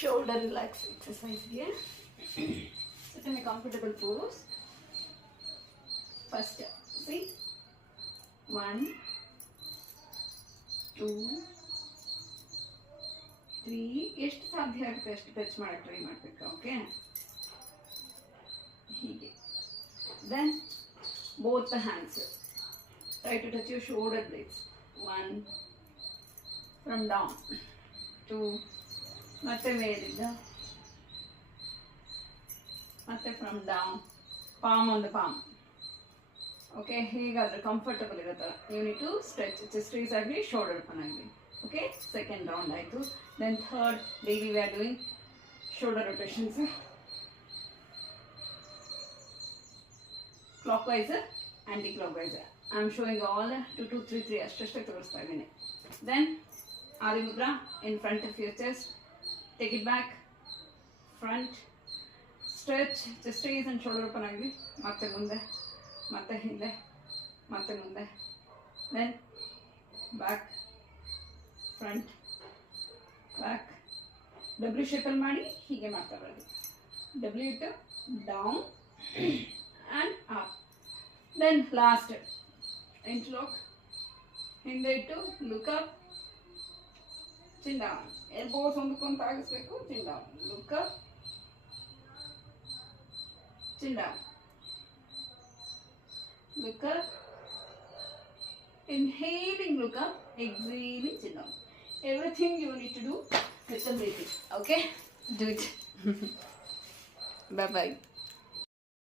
shoulder relax exercise here. Sit in a comfortable pose. First, see, 1, 2, 3. ಎಷ್ಟು ಸಾಧ್ಯ ಆಗುತ್ತೆ ಅಷ್ಟು ಟಚ್ ಮಾಡಕ್ಕೆ ಟ್ರೈ ಮಾಡಬೇಕು. ಓಕೆ, ಹೀಗೆ. Then both the hands. Try to touch your shoulder blades. 1 from down. 2 ಮತ್ತೆ ಮೇಲಿಂದ ಮತ್ತೆ from down. Palm on the palm. Okay, ಹೇಗಾದ್ರೆ ಕಂಫರ್ಟಬಲ್ ಇರುತ್ತೆ. You need to stretch chest rise ಆಗಲಿ, ಶೋಲ್ಡರ್ ಓಪನ್ ಆಗಲಿ. ಓಕೆ, ಸೆಕೆಂಡ್ ರೌಂಡ್ ಆಯಿತು. Then third, daily we are doing shoulder rotations. Clockwise, anticlockwise. I am showing all 2 2 3 3 ಅಷ್ಟಷ್ಟೇ ತೋರಿಸ್ತಾ ಇದ್ದೀನಿ. Then Adi mudra in front of your chest. Take it back, front, stretch, chest rise and shoulder open ಆಗಲಿ. ಮತ್ತೆ ಮುಂದೆ, ಮತ್ತೆ ಹಿಂದೆ, ಮತ್ತೆ ಮುಂದೆ. Then back, front, back. W ಶೇಪಲ್ಲಿ ಮಾಡಿ ಹೀಗೆ ಮಾಡ್ತಾ ಬರೋದು. ಡಬ್ಲ್ಯೂ ಇಟ್ಟು down and up. Then last interlock, ಹಿಂದೆ ಇಟ್ಟು look up, chin down. Elbows ಒಂದಕ್ಕೊಂದು ತಾಗಿಸ್ಬೇಕು. Chin down, look up, chin down, look up, inhaling, look up, exhaling, chin down. Everything you need to do with the breathing. Okay, do it. Bye bye.